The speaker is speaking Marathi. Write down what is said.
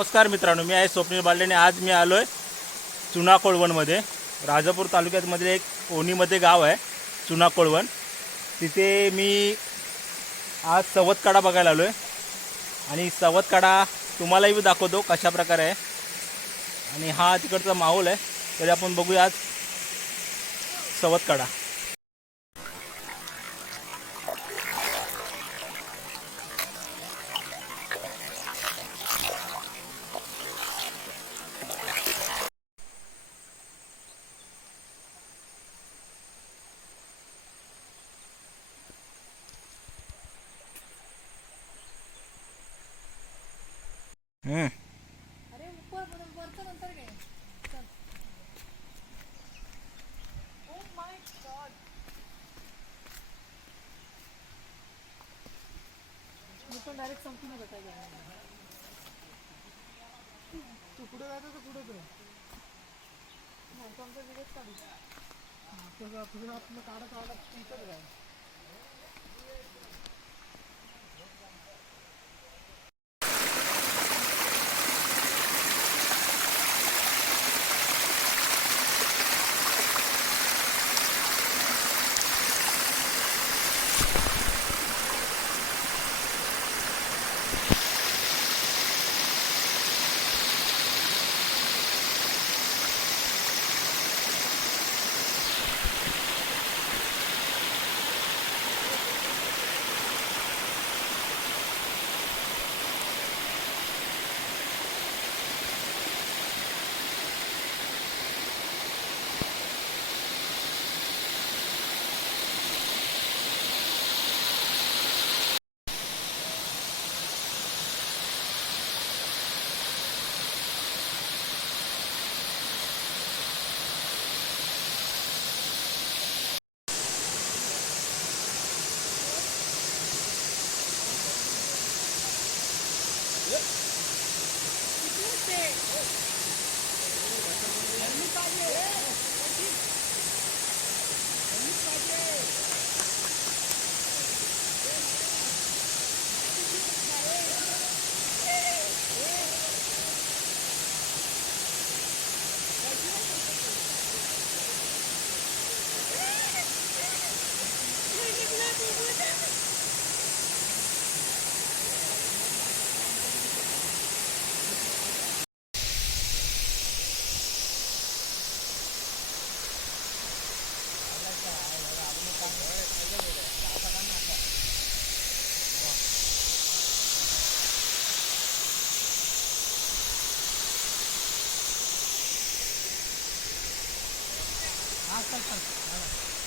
नमस्कार मित्रांनो, मी आहे स्वप्नील बालडे आणि आज मी आलो आहे चुना कोळवणमध्ये. राजापूर तालुक्यामध्ये एक ओणीमध्ये गाव आहे चुना कोळवण. तिथे मी आज सवतकडा बघायला आलो आहे आणि सवतकडा तुम्हालाही दाखवतो कशा प्रकारे आहे आणि हा तिकडचा माहोल आहे. तरी आपण बघूया आज सवतकडा. अरे ऊपर वरचं नंतर घे. चल. Oh my God. मी पण डायरेक्ट संपूर्ण भेटायला तू पुढे जायचं तर पुढे कर. नाही तो आमचा व्हिडिओच काढू. तुझं आपलं काढत तुमचं काय. चल.